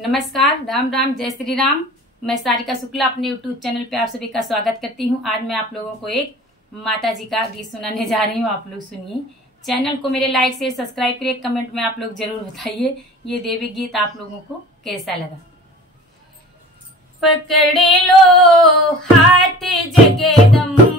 नमस्कार, राम राम, जय श्री राम। मैं सारिका शुक्ला अपने यूट्यूब चैनल पे आप सभी का स्वागत करती हूँ। आज मैं आप लोगों को एक माता जी का गीत सुनाने जा रही हूँ। आप लोग सुनिए। चैनल को मेरे लाइक से सब्सक्राइब करिए, कमेंट में आप लोग जरूर बताइए ये देवी गीत आप लोगों को कैसा लगा। पकड़े लो हाथ जगदम्बा